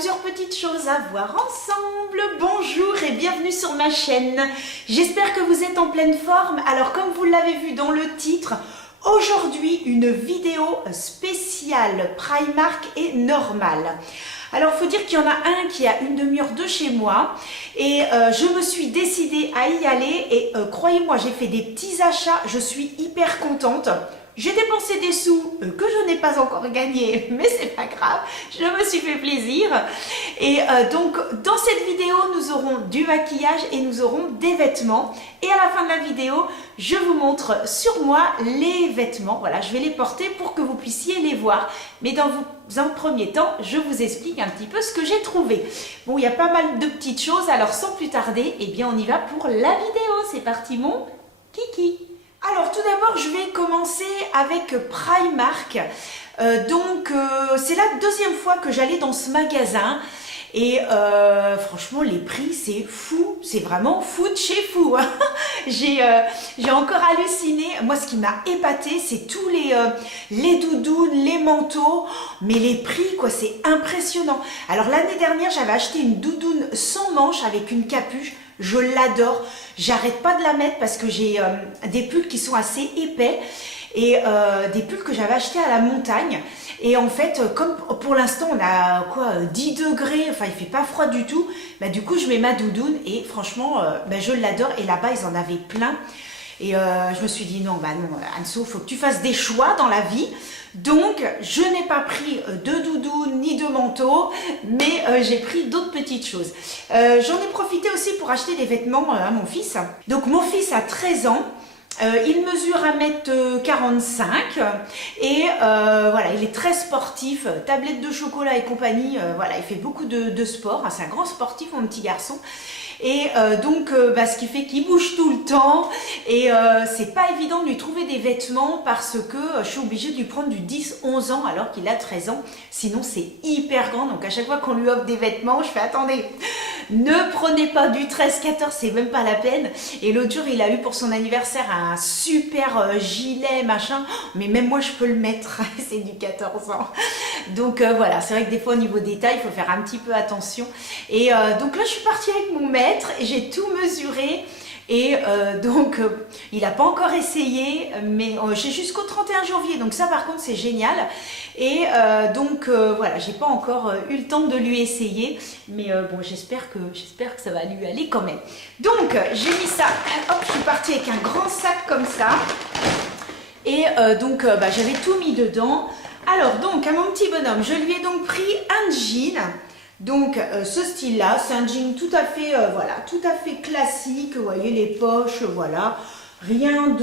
plusieurs petites choses à voir ensemble. Bonjour et bienvenue sur ma chaîne. J'espère que vous êtes en pleine forme. Alors comme vous l'avez vu dans le titre, aujourd'hui une vidéo spéciale Primark et Normal. Alors, il faut dire qu'il y en a un qui est à une demi-heure de chez moi et je me suis décidée à y aller et croyez-moi, j'ai fait des petits achats, je suis hyper contente. J'ai dépensé des sous que je n'ai pas encore gagnés, mais c'est pas grave, je me suis fait plaisir. Et donc, dans cette vidéo, nous aurons du maquillage et nous aurons des vêtements. Et à la fin de la vidéo, je vous montre sur moi les vêtements. Voilà, je vais les porter pour que vous puissiez les voir. Mais dans un premier temps, je vous explique un petit peu ce que j'ai trouvé. Bon, il y a pas mal de petites choses, alors sans plus tarder, eh bien on y va pour la vidéo. C'est parti mon kiki. Alors tout d'abord, je vais commencer avec Primark. C'est la deuxième fois que j'allais dans ce magasin. Et franchement, les prix, c'est fou. C'est vraiment fou de chez fou. J'ai encore halluciné. Moi, ce qui m'a épaté, c'est tous les doudounes, les manteaux. Mais les prix, quoi, c'est impressionnant. Alors l'année dernière, j'avais acheté une doudoune sans manches avec une capuche. Je l'adore. J'arrête pas de la mettre parce que j'ai des pulls qui sont assez épais et des pulls que j'avais achetés à la montagne. Et en fait, comme pour l'instant on a quoi 10 degrés, enfin il fait pas froid du tout, bah, du coup je mets ma doudoune et franchement je l'adore. Et là-bas ils en avaient plein. Et je me suis dit non, bah non Anso, faut que tu fasses des choix dans la vie. Donc je n'ai pas pris de doudoune ni de manteau, mais j'ai pris d'autres petites choses. J'en ai profité aussi pour acheter des vêtements à mon fils. Donc mon fils a 13 ans. Il mesure 1m45 et voilà, il est très sportif, tablette de chocolat et compagnie, voilà, il fait beaucoup de sport, c'est un grand sportif mon petit garçon. Et ce qui fait qu'il bouge tout le temps et c'est pas évident de lui trouver des vêtements parce que je suis obligée de lui prendre du 10-11 ans alors qu'il a 13 ans, sinon c'est hyper grand. Donc à chaque fois qu'on lui offre des vêtements, je fais attendez, ne prenez pas du 13-14, c'est même pas la peine. Et l'autre jour il a eu pour son anniversaire un super gilet machin, mais même moi je peux le mettre, c'est du 14 ans. Donc voilà, c'est vrai que des fois au niveau des tailles il faut faire un petit peu attention. Et donc là je suis partie avec mon maître. J'ai tout mesuré et il n'a pas encore essayé, mais j'ai jusqu'au 31 janvier, donc ça par contre c'est génial. Et voilà, j'ai pas encore eu le temps de lui essayer, mais bon, j'espère que ça va lui aller quand même. Donc j'ai mis ça, hop, je suis partie avec un grand sac comme ça et j'avais tout mis dedans. Alors donc à mon petit bonhomme, je lui ai donc pris un jean. Donc ce style là, c'est un jean tout à fait tout à fait classique, vous voyez les poches, voilà, rien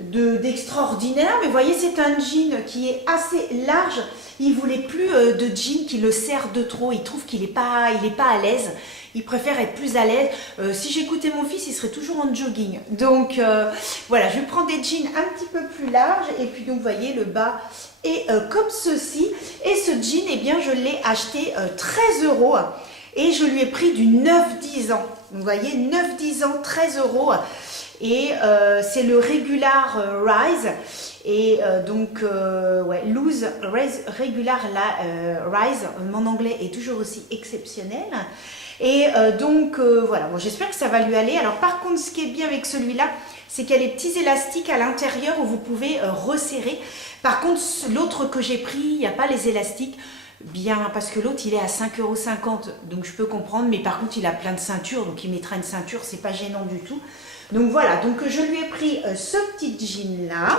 d'extraordinaire, mais vous voyez c'est un jean qui est assez large. Il voulait plus de jean qui le serre de trop, il trouve qu'il est pas à l'aise. Il préfère être plus à l'aise. Si j'écoutais mon fils, il serait toujours en jogging. Donc voilà, je vais prendre des jeans un petit peu plus larges. Et puis donc vous voyez, le bas est comme ceci. Et ce jean, eh bien, je l'ai acheté 13 €. Et je lui ai pris du 9-10 ans. Vous voyez, 9-10 ans, 13 €. Et c'est le Regular Rise. Et Loose Regular Rise. Mon anglais est toujours aussi exceptionnel. Et voilà, bon, j'espère que ça va lui aller. Alors par contre, ce qui est bien avec celui-là, c'est qu'il y a les petits élastiques à l'intérieur où vous pouvez resserrer. Par contre, l'autre que j'ai pris, il n'y a pas les élastiques. Bien, parce que l'autre, il est à 5,50 €. Donc je peux comprendre, mais par contre, il a plein de ceintures. Donc il mettra une ceinture, c'est pas gênant du tout. Donc voilà, donc je lui ai pris ce petit jean-là.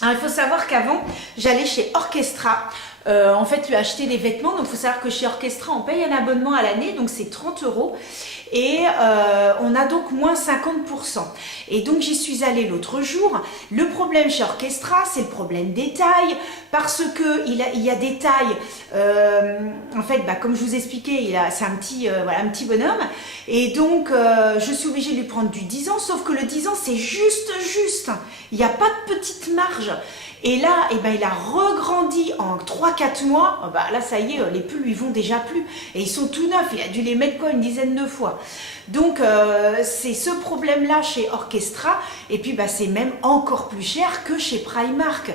Alors, il faut savoir qu'avant, j'allais chez Orchestra. En fait, lui acheter des vêtements. Donc, il faut savoir que chez Orchestra, on paye un abonnement à l'année. Donc, c'est 30 €. Et on a donc moins 50%. Et donc, j'y suis allée l'autre jour. Le problème chez Orchestra, c'est le problème des tailles. Parce qu'il y a des tailles, en fait, comme je vous expliquais, c'est un petit bonhomme. Et donc, je suis obligée de lui prendre du 10 ans. Sauf que le 10 ans, c'est juste. Il n'y a pas de petite marge. Et là, il a regrandi en 3-4 mois. Là, ça y est, les pulls lui vont déjà plus. Et ils sont tout neufs. Il a dû les mettre une dizaine de fois. Donc, c'est ce problème-là chez Orchestra. Et puis, c'est même encore plus cher que chez Primark.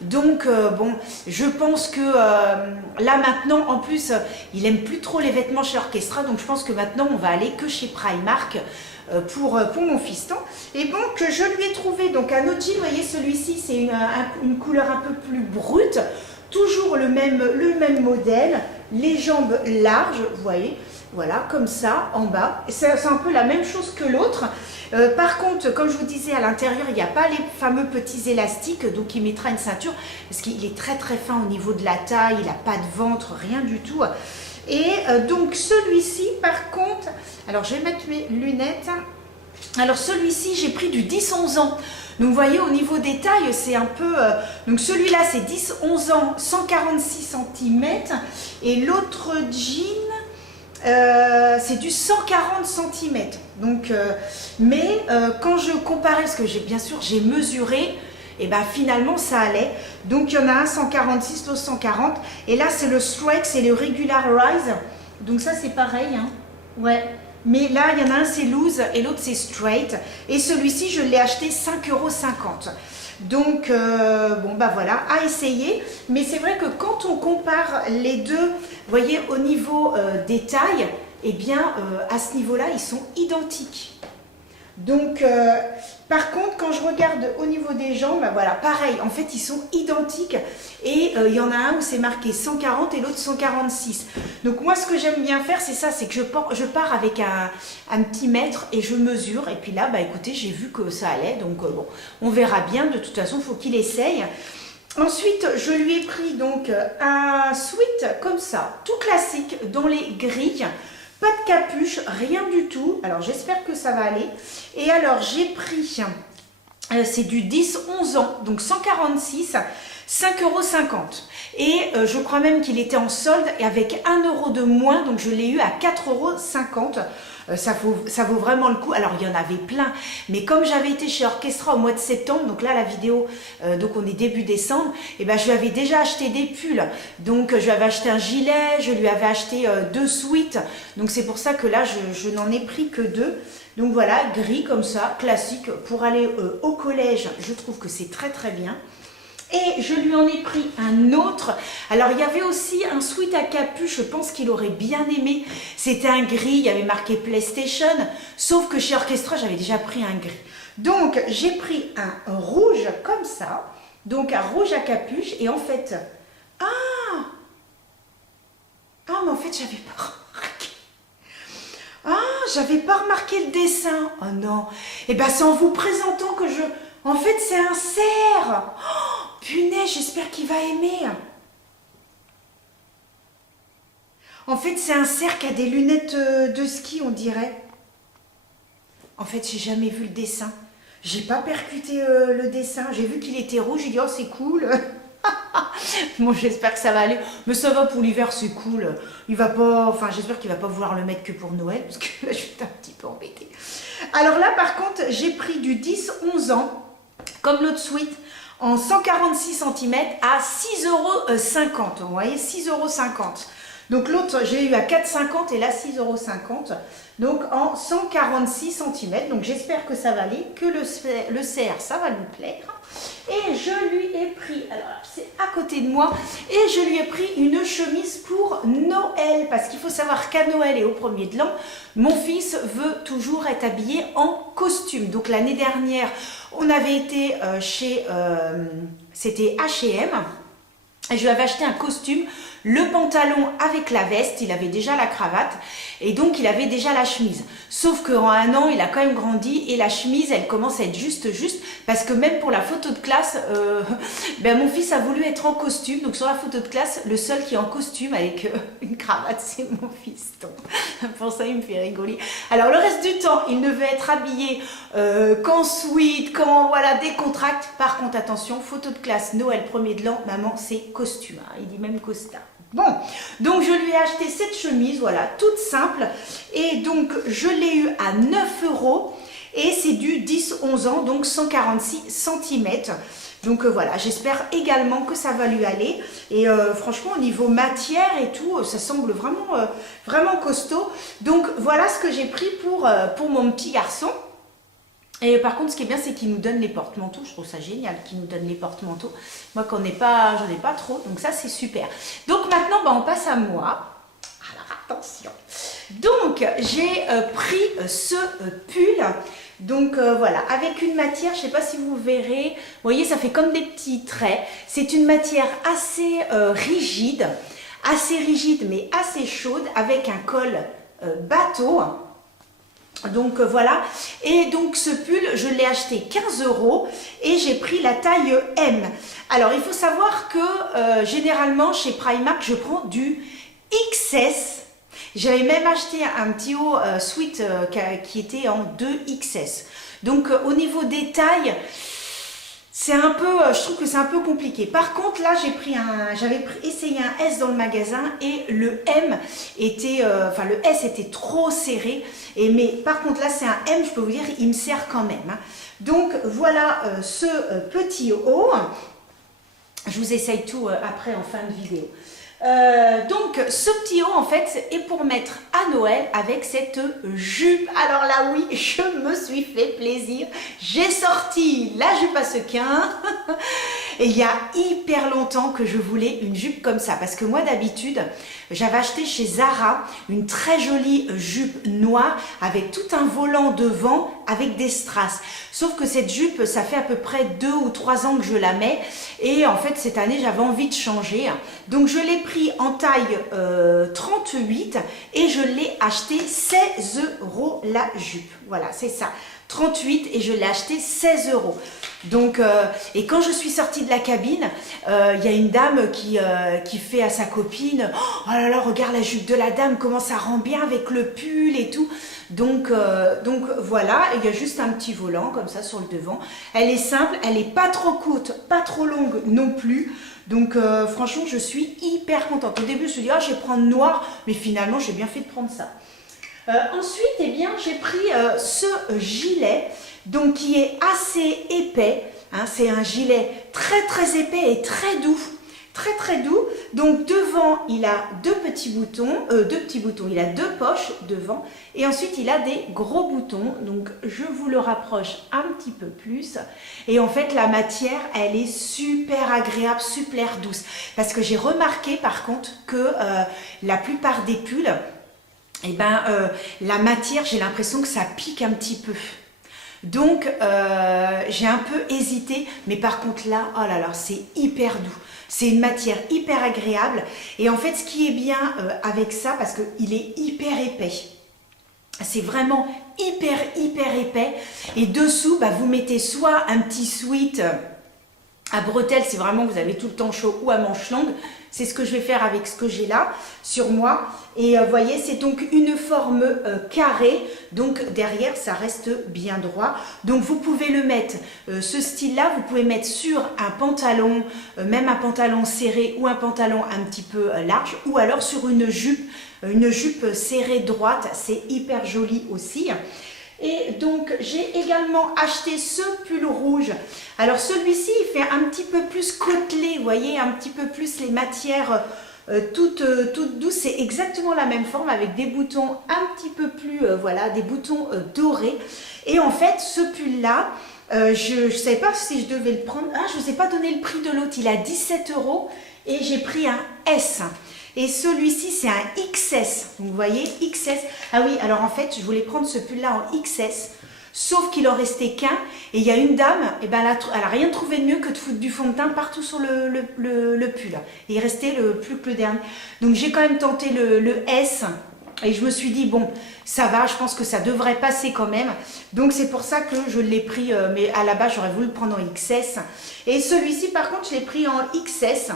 Donc bon, je pense que là maintenant, en plus, il aime plus trop les vêtements chez Orchestra, donc je pense que maintenant on va aller que chez Primark pour mon fiston. Et donc je lui ai trouvé donc un autre jean, vous voyez celui-ci c'est une couleur un peu plus brute, toujours le même modèle, les jambes larges, vous voyez, voilà, comme ça, en bas. C'est un peu la même chose que l'autre. Par contre, comme je vous disais, à l'intérieur, il n'y a pas les fameux petits élastiques, donc il mettra une ceinture, parce qu'il est très très fin au niveau de la taille, il n'a pas de ventre, rien du tout. Et donc celui-ci, par contre, alors je vais mettre mes lunettes. Alors celui-ci, j'ai pris du 10-11 ans. Donc vous voyez, au niveau des tailles, c'est un peu... donc celui-là, c'est 10-11 ans, 146 cm. Et l'autre jean... c'est du 140 cm. Donc, quand je comparais, parce que bien sûr j'ai mesuré, et ben finalement ça allait. Donc il y en a un 146, l'autre 140. Et là c'est le straight, c'est le regular rise. Donc ça c'est pareil. Hein. Ouais. Mais là il y en a un c'est loose et l'autre c'est straight. Et celui-ci je l'ai acheté 5,50 €. Donc, bon bah voilà, à essayer. Mais c'est vrai que quand on compare les deux, vous voyez, au niveau des tailles, eh bien, à ce niveau-là, ils sont identiques. Donc, par contre, quand je regarde au niveau des jambes, bah voilà, pareil, en fait, ils sont identiques. Et il y en a un où c'est marqué 140 et l'autre 146. Donc, moi, ce que j'aime bien faire, c'est ça, c'est que je pars avec un petit mètre et je mesure. Et puis là, bah écoutez, j'ai vu que ça allait. Donc, bon, on verra bien. De toute façon, il faut qu'il essaye. Ensuite, je lui ai pris donc un sweat comme ça, tout classique, dans les grilles. Pas de capuche, rien du tout. Alors, j'espère que ça va aller. Et alors, j'ai pris, c'est du 10-11 ans, donc 146, 5,50 €. Et je crois même qu'il était en solde et avec 1 € de moins, donc je l'ai eu à 4,50 €. Ça vaut vraiment le coup. Alors, il y en avait plein. Mais comme j'avais été chez Orchestra au mois de septembre, donc là, la vidéo, donc on est début décembre, et ben, je lui avais déjà acheté des pulls. Donc, je lui avais acheté un gilet, je lui avais acheté 2 sweats. Donc, c'est pour ça que là, je n'en ai pris que 2. Donc, voilà, gris comme ça, classique. Pour aller au collège, je trouve que c'est très, très bien. Et je lui en ai pris un autre. Alors, il y avait aussi un sweat à capuche, je pense qu'il aurait bien aimé. C'était un gris, il y avait marqué PlayStation. Sauf que chez Orchestra, j'avais déjà pris un gris. Donc, j'ai pris un rouge comme ça. Donc, un rouge à capuche. Et en fait... mais en fait, j'avais pas remarqué. J'avais pas remarqué le dessin. Oh non. Et bien, c'est en vous présentant que je... En fait, c'est un cerf. Punaise, j'espère qu'il va aimer. En fait, c'est un cerf qui a des lunettes de ski, on dirait. En fait, j'ai jamais vu le dessin. J'ai pas percuté le dessin. J'ai vu qu'il était rouge. J'ai dit, oh, c'est cool. Bon, j'espère que ça va aller. Mais ça va pour l'hiver, c'est cool. Il va pas... Enfin, j'espère qu'il va pas vouloir le mettre que pour Noël. Parce que là, je suis un petit peu embêtée. Alors là, par contre, j'ai pris du 10-11 ans. Comme l'autre sweat. En 146 cm à 6,50 €. Vous voyez, 6,50 €. Donc l'autre, j'ai eu à 4,50 € et là 6,50 €. Donc en 146 cm. Donc j'espère que ça va aller, que le CR, ça va lui plaire. Et je lui ai pris, alors c'est à côté de moi, et je lui ai pris une chemise pour Noël. Parce qu'il faut savoir qu'à Noël et au 1er de l'an, mon fils veut toujours être habillé en costume. Donc l'année dernière, on avait été chez, c'était H&M. Et je lui avais acheté un costume, le pantalon avec la veste, il avait déjà la cravate et donc il avait déjà la chemise. Sauf qu'en un an, il a quand même grandi et la chemise, elle commence à être juste parce que même pour la photo de classe, mon fils a voulu être en costume. Donc sur la photo de classe, le seul qui est en costume avec une cravate, c'est mon fiston. Pour ça, il me fait rigoler. Alors le reste du temps, il ne veut être habillé qu'en sweat, qu'en voilà, décontracte. Par contre, attention, photo de classe, Noël, 1er de l'an, maman, c'est costume. Hein. Il dit même costard. Bon, donc je lui ai acheté cette chemise, voilà, toute simple. Et donc, je l'ai eu à 9 € et c'est du 10-11 ans, donc 146 cm. Donc voilà, j'espère également que ça va lui aller. Et franchement, au niveau matière et tout, ça semble vraiment costaud. Donc voilà ce que j'ai pris pour mon petit garçon. Et par contre, ce qui est bien, c'est qu'ils nous donnent les porte-manteaux. Je trouve ça génial qu'ils nous donnent les porte-manteaux. Moi, j'en ai pas trop, donc ça, c'est super. Donc maintenant, on passe à moi. Alors, attention. Donc, j'ai pris ce pull. Donc, voilà, avec une matière, je ne sais pas si vous verrez. Vous voyez, ça fait comme des petits traits. C'est une matière assez rigide. Assez rigide, mais assez chaude, avec un col bateau. Donc voilà, et donc ce pull, je l'ai acheté 15 € et j'ai pris la taille M. Alors il faut savoir que généralement chez Primark, je prends du XS. J'avais même acheté un petit haut sweat qui était en 2XS. Donc au niveau des tailles, c'est un peu, je trouve que c'est un peu compliqué. Par contre, là, j'avais essayé un S dans le magasin et le M était, le S était trop serré. Mais par contre, là, c'est un M, je peux vous dire, il me sert quand même. Hein. Donc, voilà ce petit haut. Je vous essaye tout après en fin de vidéo. Donc ce petit haut en fait est pour mettre à Noël avec cette jupe. Alors là oui, je me suis fait plaisir, j'ai sorti la jupe à sequins et il y a hyper longtemps que je voulais une jupe comme ça parce que moi d'habitude j'avais acheté chez Zara une très jolie jupe noire avec tout un volant devant avec des strass. Sauf que cette jupe, ça fait à peu près 2 ou 3 ans que je la mets et en fait cette année j'avais envie de changer. Donc je l'ai pris en taille 38 et je l'ai acheté 16 € la jupe. Voilà, c'est ça. 38 et je l'ai acheté 16 €. Donc, et quand je suis sortie de la cabine, il y a une dame qui fait à sa copine « Oh là là, regarde la jupe de la dame, comment ça rend bien avec le pull et tout ». Donc voilà, il y a juste un petit volant comme ça sur le devant. Elle est simple, elle n'est pas trop courte, pas trop longue non plus. Donc franchement, je suis hyper contente. Au début, je me suis dit « Ah, je vais prendre noir », mais finalement, j'ai bien fait de prendre ça. Ensuite, eh bien, j'ai pris ce gilet donc, qui est assez épais. Hein, c'est un gilet très très épais et très doux. Très très doux. Donc devant, il a deux petits boutons. Il a 2 poches devant. Et ensuite, il a des gros boutons. Donc je vous le rapproche un petit peu plus. Et en fait, la matière, elle est super agréable, super douce. Parce que j'ai remarqué par contre que la plupart des pulls, eh ben, la matière, j'ai l'impression que ça pique un petit peu. Donc, j'ai un peu hésité, mais par contre là, oh là là, c'est hyper doux. C'est une matière hyper agréable. Et en fait, ce qui est bien avec ça, parce qu'il est hyper épais. C'est vraiment hyper épais. Et dessous, bah, vous mettez soit un petit sweat à bretelles, si vraiment vous avez tout le temps chaud, ou à manches longues. C'est ce que je vais faire avec ce que j'ai là sur moi. Et vous voyez, c'est donc une forme carrée. Donc derrière, ça reste bien droit. Donc vous pouvez le mettre, ce style-là, vous pouvez mettre sur un pantalon, même un pantalon serré ou un pantalon un petit peu large. Ou alors sur une jupe serrée droite. C'est hyper joli aussi. Et donc, j'ai également acheté ce pull rouge. Alors, celui-ci, il fait un petit peu plus côtelé, vous voyez, un petit peu plus les matières toutes douces. C'est exactement la même forme avec des boutons un petit peu plus, voilà, des boutons dorés. Et en fait, ce pull-là, je ne savais pas si je devais le prendre. Ah, je ne vous ai pas donné le prix de l'autre. Il a 17 € et j'ai pris un S. Et celui-ci, c'est un XS. Donc, vous voyez, XS. Ah oui, alors en fait, je voulais prendre ce pull-là en XS. Sauf qu'il en restait qu'un. Et il y a une dame, et ben elle a rien trouvé de mieux que de foutre du fond de teint partout sur le pull. Et il restait plus que le dernier. Donc, j'ai quand même tenté le S. Et je me suis dit, bon, ça va, je pense que ça devrait passer quand même. Donc, c'est pour ça que je l'ai pris. Mais à la base, j'aurais voulu le prendre en XS. Et celui-ci, par contre, je l'ai pris en XS.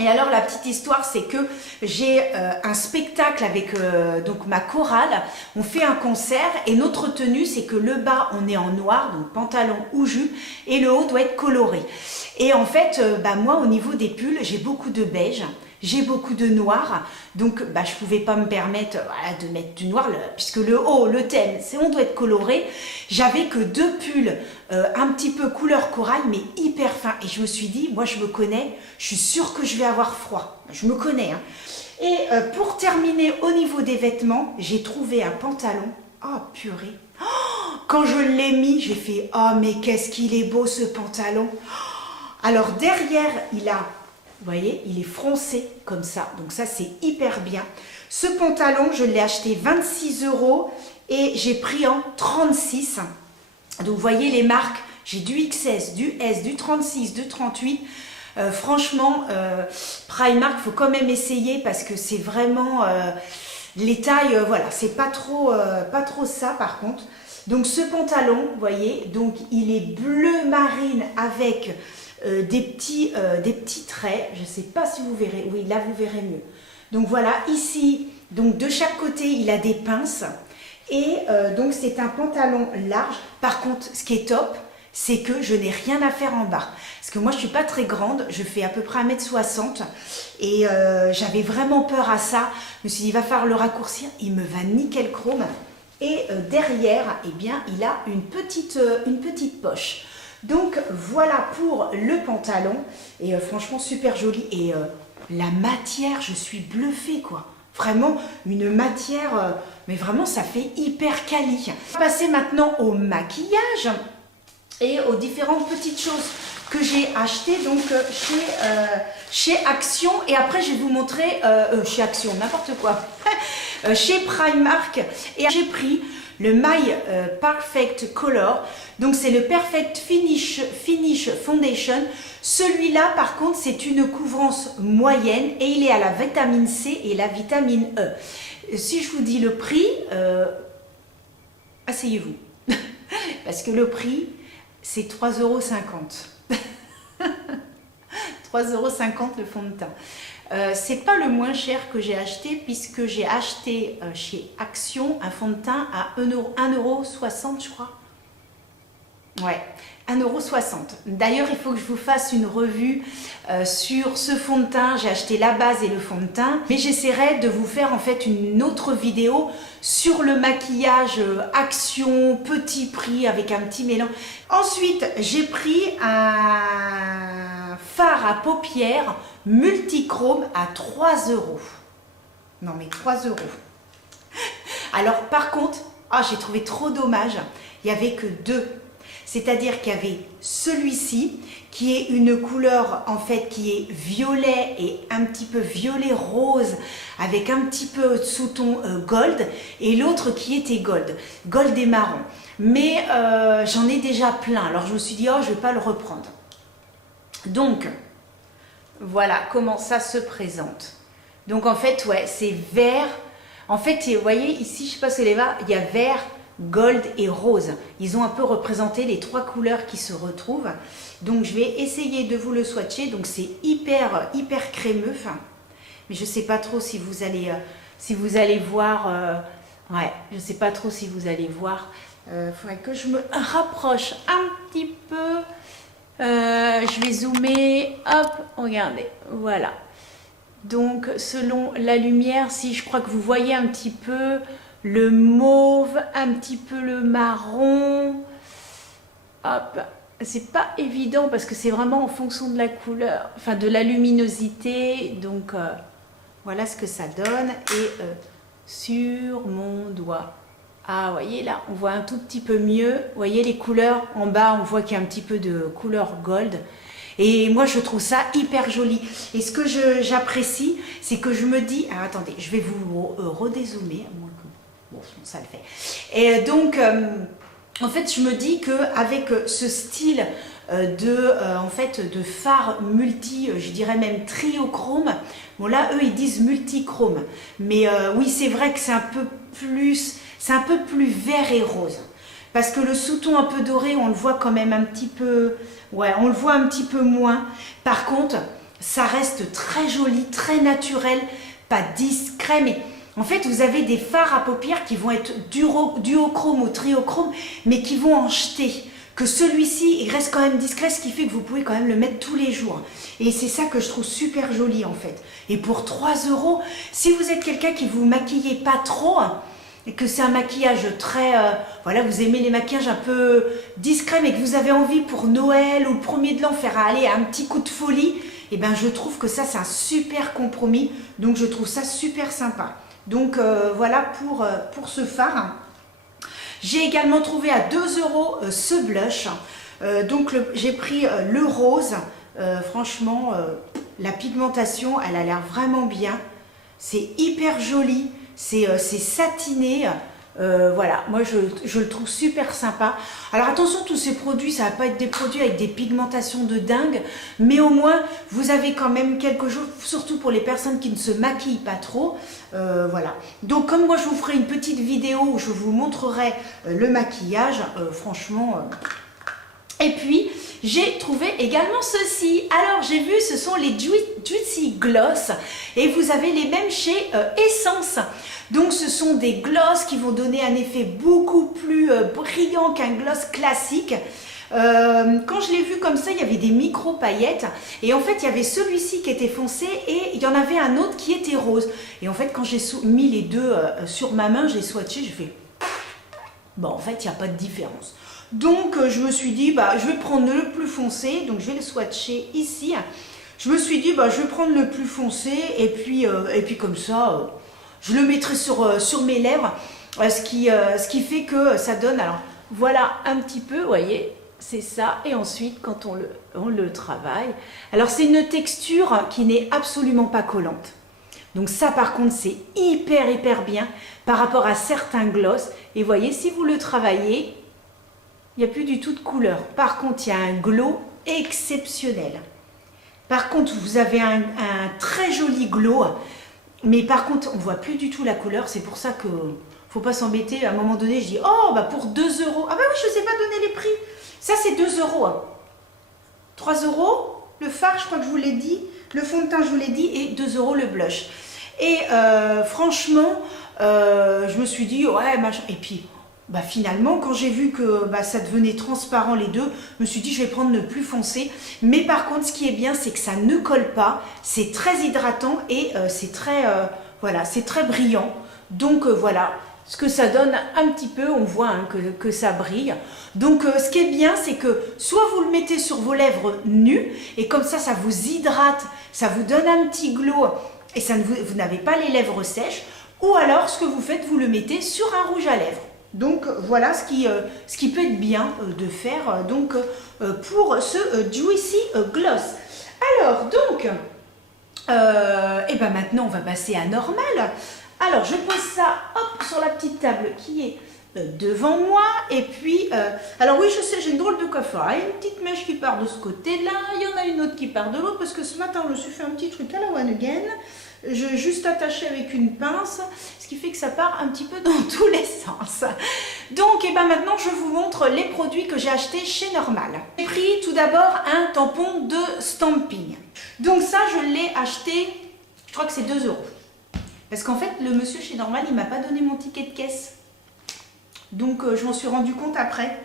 Et alors la petite histoire, c'est que j'ai un spectacle avec donc ma chorale, on fait un concert et notre tenue c'est que le bas on est en noir, donc pantalon ou jupe, et le haut doit être coloré. Et en fait, bah, moi au niveau des pulls, j'ai beaucoup de beige, j'ai beaucoup de noir, donc bah, je ne pouvais pas me permettre voilà, de mettre du noir, puisque le haut, le thème, c'est on doit être coloré. J'avais que 2 pulls un petit peu couleur corail, mais hyper fin. Et je me suis dit, moi je me connais, je suis sûre que je vais avoir froid. Je me connais. Hein. Et pour terminer au niveau des vêtements, j'ai trouvé un pantalon. Oh purée. Oh, Quand je l'ai mis, j'ai fait « Oh, mais qu'est-ce qu'il est beau ce pantalon !» Alors derrière, il a, vous voyez, il est froncé comme ça. Donc ça, c'est hyper bien. Ce pantalon, je l'ai acheté 26 € et j'ai pris en 36. Donc vous voyez les marques, j'ai du XS, du S, du 36, du 38. Franchement, Primark, il faut quand même essayer parce que c'est vraiment... les tailles, voilà, c'est pas trop ça par contre. Donc ce pantalon, vous voyez, donc il est bleu marine avec des petits traits. Je ne sais pas si vous verrez, oui, là vous verrez mieux. Donc voilà, ici, donc de chaque côté, il a des pinces. Et donc c'est un pantalon large. Par contre, ce qui est top, c'est que je n'ai rien à faire en bas. Parce que moi, je ne suis pas très grande, je fais à peu près 1m60 et j'avais vraiment peur à ça. Je me suis dit, il va falloir le raccourcir, il me va nickel chrome. Et derrière, eh bien, il a une petite poche. Donc, voilà pour le pantalon. Et franchement, super joli. Et la matière, je suis bluffée, quoi. Vraiment, une matière, mais vraiment, ça fait hyper quali. On va passer maintenant au maquillage et aux différentes petites choses que j'ai achetées donc chez Action. Et après, je vais vous montrer chez Action, n'importe quoi. Chez Primark. Et j'ai pris le My Perfect Color. Donc, c'est le Perfect Finish Foundation. Celui-là, par contre, c'est une couvrance moyenne et il est à la vitamine C et la vitamine E. Si je vous dis le prix, asseyez-vous. Parce que le prix, c'est 3,50 €. 3,50 € le fond de teint. C'est pas le moins cher que j'ai acheté puisque j'ai acheté chez Action un fond de teint à 1,60 €, je crois. Ouais, 1,60 €. D'ailleurs, il faut que je vous fasse une revue sur ce fond de teint. J'ai acheté la base et le fond de teint. Mais j'essaierai de vous faire en fait une autre vidéo sur le maquillage Action, petit prix avec un petit mélange. Ensuite, j'ai pris un fard à paupières multichrome à 3 €. Non mais 3 €. Alors par contre, j'ai trouvé trop dommage. Il n'y avait que deux. C'est-à-dire qu'il y avait celui-ci qui est une couleur en fait qui est violet et un petit peu violet rose avec un petit peu sous-ton gold et l'autre qui était gold et marron. Mais j'en ai déjà plein, alors je me suis dit oh je ne vais pas le reprendre. Donc voilà comment ça se présente. Donc en fait ouais c'est vert. En fait vous voyez ici je ne sais pas si les va, il y a vert, gold et rose. Ils ont un peu représenté les trois couleurs qui se retrouvent. Donc je vais essayer de vous le swatcher. Donc c'est hyper crémeux. Mais je ne sais pas trop si vous allez voir. Ouais, je ne sais pas trop si vous allez voir. Faudrait que je me rapproche un petit peu. Je vais zoomer. Hop, regardez. Voilà. Donc selon la lumière, si je crois que vous voyez un petit peu le mauve, un petit peu le marron. Hop, c'est pas évident parce que c'est vraiment en fonction de la couleur, enfin de la luminosité. Donc voilà ce que ça donne. Et sur mon doigt. Ah, vous voyez là, on voit un tout petit peu mieux. Vous voyez les couleurs en bas, on voit qu'il y a un petit peu de couleur gold. Et moi, je trouve ça hyper joli. Et ce que j'apprécie, c'est que je me dis... Alors, attendez, je vais vous redézoomer. Bon, ça le fait. Et donc, en fait, je me dis qu'avec ce style de fard multi, je dirais même triochrome, bon là, eux, ils disent multichrome. Mais oui, c'est vrai que c'est un peu plus vert et rose. Parce que le sous-ton un peu doré, on le voit quand même un petit peu... Ouais, on le voit un petit peu moins. Par contre, ça reste très joli, très naturel, pas discret, mais... En fait, vous avez des fards à paupières qui vont être duochrome ou triochrome, mais qui vont en jeter. Que celui-ci, il reste quand même discret, ce qui fait que vous pouvez quand même le mettre tous les jours. Et c'est ça que je trouve super joli en fait. Et pour 3 €, si vous êtes quelqu'un qui vous maquillez pas trop, et que c'est un maquillage très... voilà, vous aimez les maquillages un peu discrets, mais que vous avez envie pour Noël ou le 1er de l'an faire aller un petit coup de folie, et ben je trouve que ça, c'est un super compromis. Donc, je trouve ça super sympa. Donc voilà pour ce fard. J'ai également trouvé à 2 € ce blush. Donc j'ai pris le rose. Franchement, la pigmentation, elle a l'air vraiment bien. C'est hyper joli, c'est satiné. Voilà, moi je le trouve super sympa. Alors attention, tous ces produits, ça va pas être des produits avec des pigmentations de dingue, mais au moins vous avez quand même quelque chose, surtout pour les personnes qui ne se maquillent pas trop. Voilà, donc comme moi je vous ferai une petite vidéo où je vous montrerai le maquillage, franchement... Et puis, j'ai trouvé également ceci. Alors, j'ai vu, ce sont les Juicy Gloss. Et vous avez les mêmes chez Essence. Donc, ce sont des gloss qui vont donner un effet beaucoup plus brillant qu'un gloss classique. Quand je l'ai vu comme ça, il y avait des micro paillettes. Et en fait, il y avait celui-ci qui était foncé et il y en avait un autre qui était rose. Et en fait, quand j'ai mis les deux sur ma main, j'ai swatché, j'ai fait... Bon, en fait, il n'y a pas de différence. Donc, je me suis dit, je vais prendre le plus foncé. Donc, je vais le swatcher ici. Je me suis dit, je vais prendre le plus foncé. Et puis comme ça, je le mettrai sur mes lèvres. Ce qui fait que ça donne... Alors, voilà un petit peu, vous voyez, c'est ça. Et ensuite, quand on le travaille... Alors, c'est une texture qui n'est absolument pas collante. Donc ça, par contre, c'est hyper bien par rapport à certains gloss. Et vous voyez, si vous le travaillez... Il n'y a plus du tout de couleur. Par contre, il y a un glow exceptionnel. Par contre, vous avez un très joli glow. Mais par contre, on ne voit plus du tout la couleur. C'est pour ça qu'il ne faut pas s'embêter. À un moment donné, je dis, oh, pour 2 €. Ah oui, je ne sais pas donner les prix. Ça, c'est 2 €. 3 €. Le fard, je crois que je vous l'ai dit. Le fond de teint, je vous l'ai dit. Et 2 € le blush. Et franchement, je me suis dit, ouais, machin. Et puis... finalement, quand j'ai vu que ça devenait transparent les deux, je me suis dit je vais prendre le plus foncé. Mais par contre, ce qui est bien, c'est que ça ne colle pas, c'est très hydratant et c'est très, voilà, c'est très brillant. Donc voilà, ce que ça donne un petit peu, on voit que ça brille. Donc ce qui est bien, c'est que soit vous le mettez sur vos lèvres nues et comme ça vous hydrate, ça vous donne un petit glow et vous n'avez pas les lèvres sèches. Ou alors, ce que vous faites, vous le mettez sur un rouge à lèvres. Donc voilà ce qui peut être bien de faire pour ce Juicy Gloss. Alors donc, maintenant on va passer à normal. Alors je pose ça sur la petite table qui est devant moi. Et puis, alors oui je sais, j'ai une drôle de coiffure. Il y a une petite mèche qui part de ce côté-là, il y en a une autre qui part de l'autre parce que ce matin je me suis fait un petit truc à la one again. Je juste attaché avec une pince, ce qui fait que ça part un petit peu dans tous les sens. Donc, maintenant, je vous montre les produits que j'ai achetés chez Normal. J'ai pris tout d'abord un tampon de Stamping. Donc ça, je l'ai acheté, je crois que c'est 2 €. Parce qu'en fait, le monsieur chez Normal, il ne m'a pas donné mon ticket de caisse. Donc, je m'en suis rendu compte après.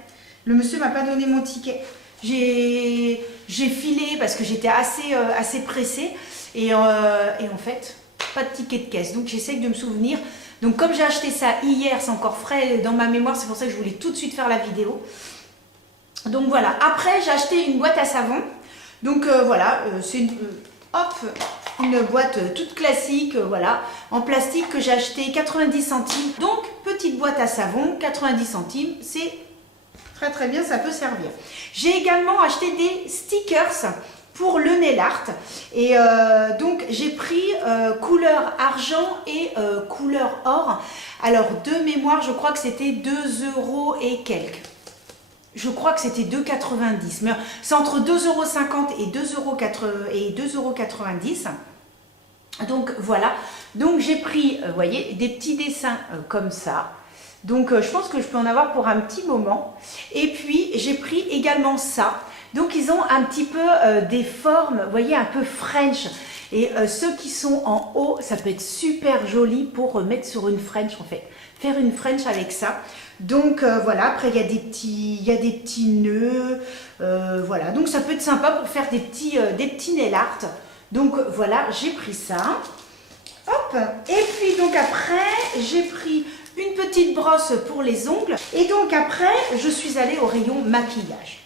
Le monsieur ne m'a pas donné mon ticket. J'ai filé parce que j'étais assez pressée. Et en fait, pas de ticket de caisse. Donc, j'essaye de me souvenir. Donc, comme j'ai acheté ça hier, c'est encore frais dans ma mémoire. C'est pour ça que je voulais tout de suite faire la vidéo. Donc, voilà. Après, j'ai acheté une boîte à savon. Donc, voilà. C'est une boîte toute classique, voilà, en plastique que j'ai acheté 90 centimes. Donc, petite boîte à savon, 90 centimes. C'est très bien, ça peut servir. J'ai également acheté des stickers pour le nail art et donc j'ai pris couleur argent et couleur or. Alors de mémoire, je crois que c'était 2 € et quelques. Je crois que c'était 2,90 €, mais c'est entre 2,50 € et 2,90 €. Donc voilà, donc j'ai pris, vous voyez, des petits dessins comme ça. Donc je pense que je peux en avoir pour un petit moment. Et puis j'ai pris également ça. Donc ils ont un petit peu des formes, vous voyez, un peu French. Et ceux qui sont en haut, ça peut être super joli pour mettre sur une French en fait. Faire une French avec ça. Donc voilà, après il y a des petits nœuds. Voilà, donc ça peut être sympa pour faire des petits nail art. Donc voilà, j'ai pris ça. Hop. Et puis donc après, j'ai pris une petite brosse pour les ongles. Et donc après, je suis allée au rayon maquillage.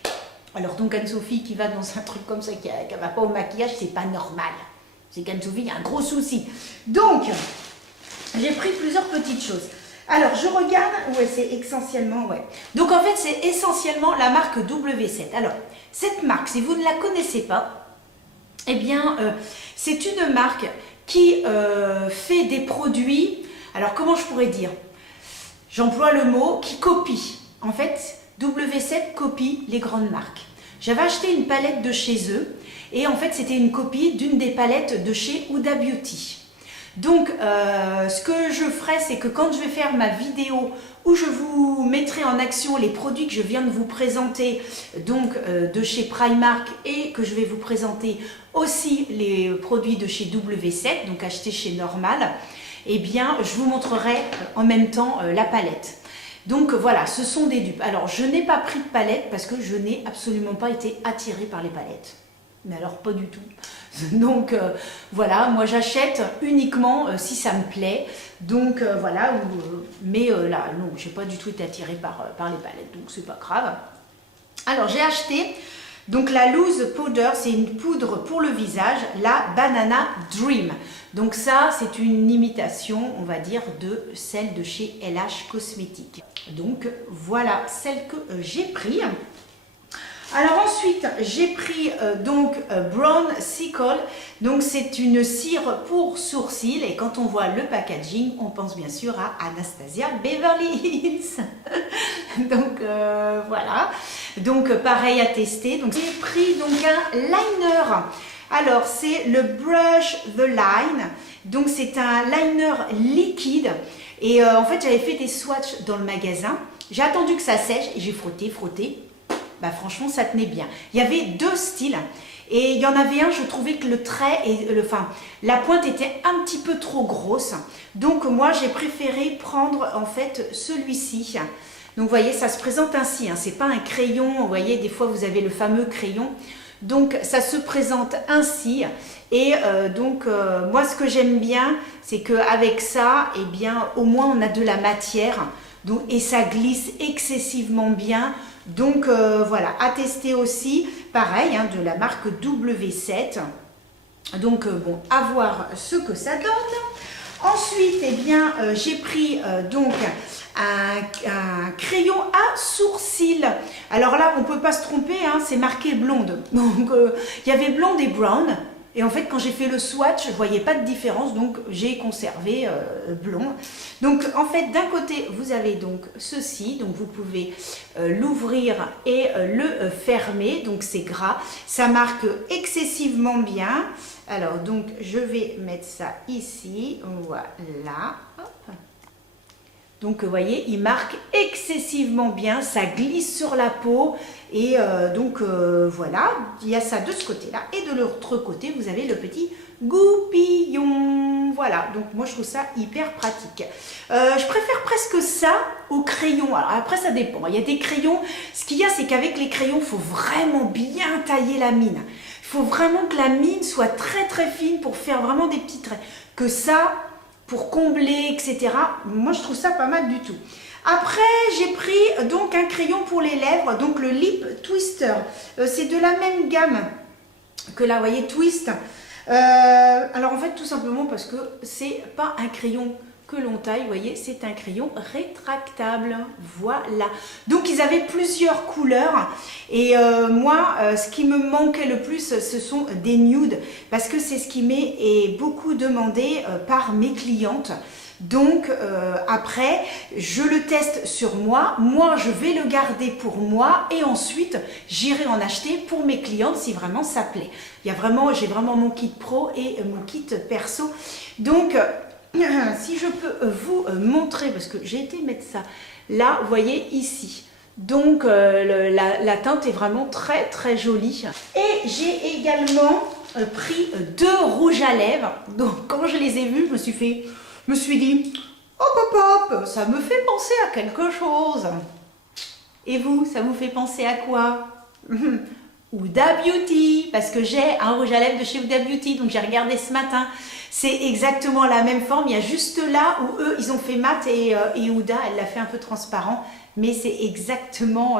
Alors donc Anne-Sophie qui va dans un truc comme ça, qui ne va pas au maquillage, c'est pas normal. C'est qu'Anne-Sophie, il y a un gros souci. Donc, j'ai pris plusieurs petites choses. Alors, je regarde, ouais, c'est essentiellement, ouais. Donc, en fait, c'est essentiellement la marque W7. Alors, cette marque, si vous ne la connaissez pas, eh bien, c'est une marque qui fait des produits, alors comment je pourrais dire? J'emploie le mot qui copie. En fait, W7 copie les grandes marques. J'avais acheté une palette de chez eux et en fait, c'était une copie d'une des palettes de chez Huda Beauty. Donc, ce que je ferai, c'est que quand je vais faire ma vidéo où je vous mettrai en action les produits que je viens de vous présenter, donc de chez Primark, et que je vais vous présenter aussi les produits de chez W7, donc achetés chez Normal, eh bien, je vous montrerai en même temps la palette. Donc voilà, ce sont des dupes. Alors, je n'ai pas pris de palette parce que je n'ai absolument pas été attirée par les palettes. Mais alors, pas du tout. Donc voilà, moi j'achète uniquement si ça me plaît. Donc voilà, mais là, non, je n'ai pas du tout été attirée par les palettes, donc c'est pas grave. Alors, j'ai acheté donc la Loose Powder, c'est une poudre pour le visage, la Banana Dream. Donc ça, c'est une imitation, on va dire, de celle de chez LH Cosmétiques. Donc voilà celle que j'ai pris. Alors ensuite, j'ai pris Brown Sickle. Donc c'est une cire pour sourcils et quand on voit le packaging, on pense bien sûr à Anastasia Beverly Hills. Donc voilà. Donc pareil à tester. Donc j'ai pris donc un liner. Alors c'est le Brush the Line. Donc c'est un liner liquide. Et en fait j'avais fait des swatchs dans le magasin. J'ai attendu que ça sèche et j'ai frotté. Bah franchement ça tenait bien. Il y avait deux styles et il y en avait un, je trouvais que le trait et la pointe était un petit peu trop grosse. Donc moi j'ai préféré prendre en fait celui-ci. Donc vous voyez, ça se présente ainsi, hein. C'est pas un crayon, vous voyez, des fois vous avez le fameux crayon. Donc ça se présente ainsi et moi ce que j'aime bien, c'est qu'avec ça, eh bien au moins on a de la matière donc, et ça glisse excessivement bien. Donc voilà, à tester aussi, pareil, hein, de la marque W7. Donc bon, à voir ce que ça donne. Ensuite, eh bien, j'ai pris donc un crayon à sourcils. Alors là, on ne peut pas se tromper, hein, c'est marqué blonde. Donc il y avait blonde et brown. Et en fait, quand j'ai fait le swatch, je ne voyais pas de différence, donc j'ai conservé blond. Donc en fait, d'un côté, vous avez donc ceci, donc vous pouvez l'ouvrir et le fermer, donc c'est gras. Ça marque excessivement bien. Alors donc, je vais mettre ça ici, voilà. Hop. Donc vous voyez, il marque excessivement bien, ça glisse sur la peau et voilà, il y a ça de ce côté-là. Et de l'autre côté, vous avez le petit goupillon. Voilà, donc moi je trouve ça hyper pratique. Je préfère presque ça au crayon. Alors après ça dépend, il y a des crayons, ce qu'il y a c'est qu'avec les crayons, il faut vraiment bien tailler la mine. Il faut vraiment que la mine soit très très fine pour faire vraiment des petits traits. Que ça... pour combler, etc. Moi, je trouve ça pas mal du tout. Après, j'ai pris donc un crayon pour les lèvres, donc le Lip Twister. C'est de la même gamme que là, vous voyez, Twist. Alors, en fait, tout simplement parce que c'est pas un crayon que l'on taille, vous voyez, c'est un crayon rétractable. Voilà. Donc, ils avaient plusieurs couleurs. Et moi, ce qui me manquait le plus, ce sont des nudes. Parce que c'est ce qui m'est beaucoup demandé par mes clientes. Donc, après, je le teste sur moi. Moi, je vais le garder pour moi. Et ensuite, j'irai en acheter pour mes clientes si vraiment ça plaît. J'ai vraiment mon kit pro et mon kit perso. Donc... si je peux vous montrer, parce que j'ai été mettre ça là, vous voyez ici. Donc la teinte est vraiment très très jolie. Et j'ai également pris deux rouges à lèvres. Donc quand je les ai vus, je me suis dit, hop, ça me fait penser à quelque chose. Et vous, ça vous fait penser à quoi? Huda Beauty, parce que j'ai un rouge à lèvres de chez Huda Beauty, donc j'ai regardé ce matin. C'est exactement la même forme, il y a juste là où eux, ils ont fait mat et Huda, elle l'a fait un peu transparent, mais c'est exactement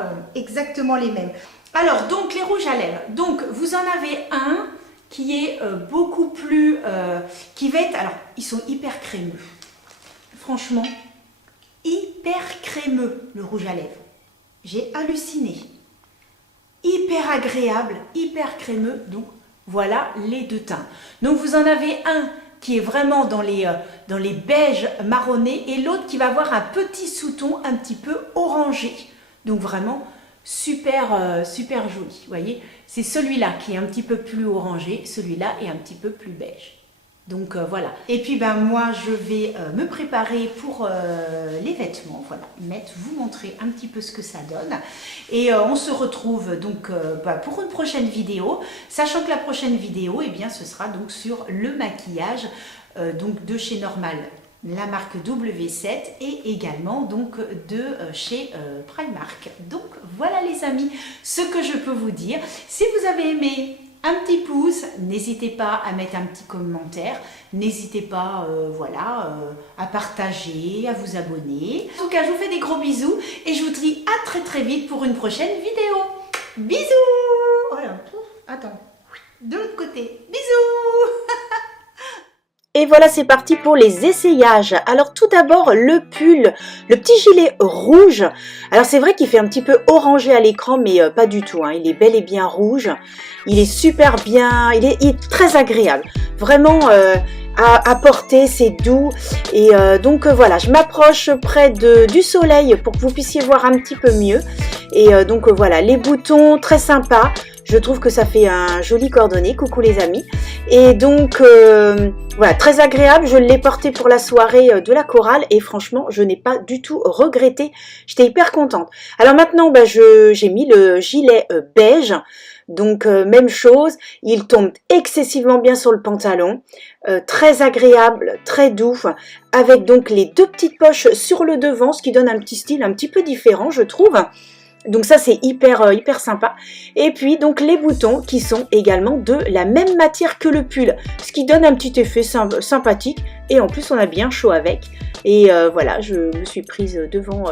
les mêmes. Alors, donc les rouges à lèvres, donc vous en avez un qui est beaucoup plus, qui va être, alors ils sont hyper crémeux, franchement, hyper crémeux, le rouge à lèvres. J'ai halluciné. Hyper agréable, hyper crémeux. Donc, voilà les deux teints. Donc, vous en avez un qui est vraiment dans les beiges marronnés et l'autre qui va avoir un petit sous-ton un petit peu orangé. Donc, vraiment super, super joli. Vous voyez, c'est celui-là qui est un petit peu plus orangé, celui-là est un petit peu plus beige. Donc voilà. Et puis moi je vais me préparer pour les vêtements. Voilà, vous montrer un petit peu ce que ça donne. Et on se retrouve donc pour une prochaine vidéo. Sachant que la prochaine vidéo, eh bien, ce sera donc sur le maquillage donc de chez Normal, la marque W7 et également donc de chez Primark. Donc voilà les amis, ce que je peux vous dire. Si vous avez aimé, un petit pouce, n'hésitez pas à mettre un petit commentaire, n'hésitez pas à partager, à vous abonner. En tout cas, je vous fais des gros bisous et je vous dis à très très vite pour une prochaine vidéo. Bisous. Voilà, attends, de l'autre côté, bisous. Et voilà, c'est parti pour les essayages. Alors tout d'abord, le pull, le petit gilet rouge. Alors c'est vrai qu'il fait un petit peu orangé à l'écran, mais pas du tout, hein. Il est bel et bien rouge. Il est super bien, il est très agréable. Vraiment à porter, c'est doux. Et donc voilà, je m'approche près du soleil pour que vous puissiez voir un petit peu mieux. Et donc voilà, les boutons très sympas. Je trouve que ça fait un joli cordonnet. Coucou les amis. Et donc voilà, très agréable. Je l'ai porté pour la soirée de la chorale et franchement, je n'ai pas du tout regretté. J'étais hyper contente. Alors maintenant, j'ai mis le gilet beige. Donc même chose, il tombe excessivement bien sur le pantalon, très agréable, très doux, avec donc les deux petites poches sur le devant, ce qui donne un petit style un petit peu différent, je trouve. Donc ça c'est hyper sympa. Et puis donc les boutons qui sont également de la même matière que le pull, ce qui donne un petit effet sympathique. Et en plus on a bien chaud avec. Et voilà, je me suis prise devant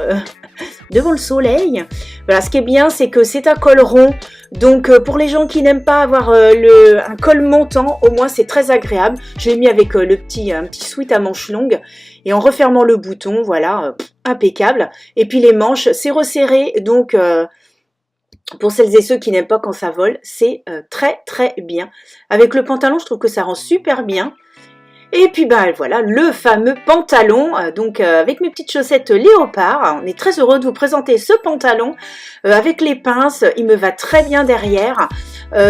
le soleil. Voilà, ce qui est bien c'est que c'est un col rond. Donc pour les gens qui n'aiment pas avoir un col montant, au moins c'est très agréable. Je l'ai mis avec un petit sweat à manches longues. Et en refermant le bouton, voilà, impeccable. Et puis les manches, c'est resserré, donc pour celles et ceux qui n'aiment pas quand ça vole, c'est très bien. Avec le pantalon, je trouve que ça rend super bien. Et puis voilà, le fameux pantalon, donc avec mes petites chaussettes léopard. On est très heureux de vous présenter ce pantalon avec les pinces, il me va très bien derrière.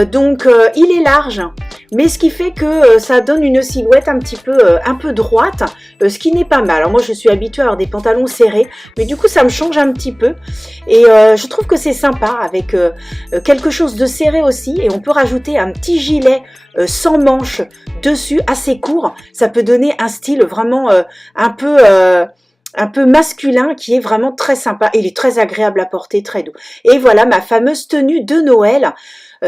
Donc il est large, mais ce qui fait que ça donne une silhouette un peu droite, ce qui n'est pas mal. Alors moi je suis habituée à avoir des pantalons serrés, mais du coup ça me change un petit peu. Et je trouve que c'est sympa avec quelque chose de serré aussi, et on peut rajouter un petit gilet sans manches dessus, assez court. Ça peut donner un style vraiment un peu masculin qui est vraiment très sympa. Il est très agréable à porter, très doux. Et voilà ma fameuse tenue de Noël,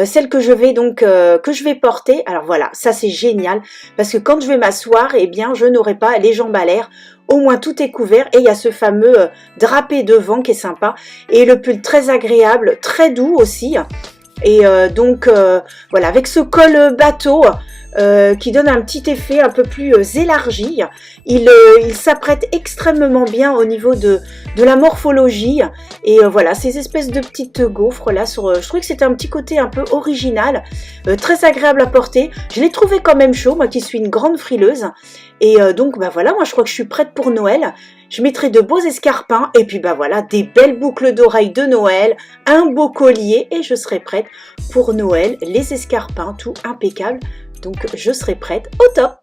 celle que je vais porter. Alors voilà, ça c'est génial parce que quand je vais m'asseoir, eh bien je n'aurai pas les jambes à l'air. Au moins tout est couvert et il y a ce fameux drapé devant qui est sympa. Et le pull très agréable, très doux aussi. Et donc voilà, avec ce col bateau qui donne un petit effet un peu plus élargi, il s'apprête extrêmement bien au niveau de la morphologie. Et voilà, ces espèces de petites gaufres là, je trouvais que c'était un petit côté un peu original, très agréable à porter. Je l'ai trouvé quand même chaud, moi qui suis une grande frileuse. Et donc voilà, moi je crois que je suis prête pour Noël. Je mettrai de beaux escarpins et puis voilà, des belles boucles d'oreilles de Noël, un beau collier et je serai prête pour Noël. Les escarpins, tout impeccable. Donc je serai prête au top.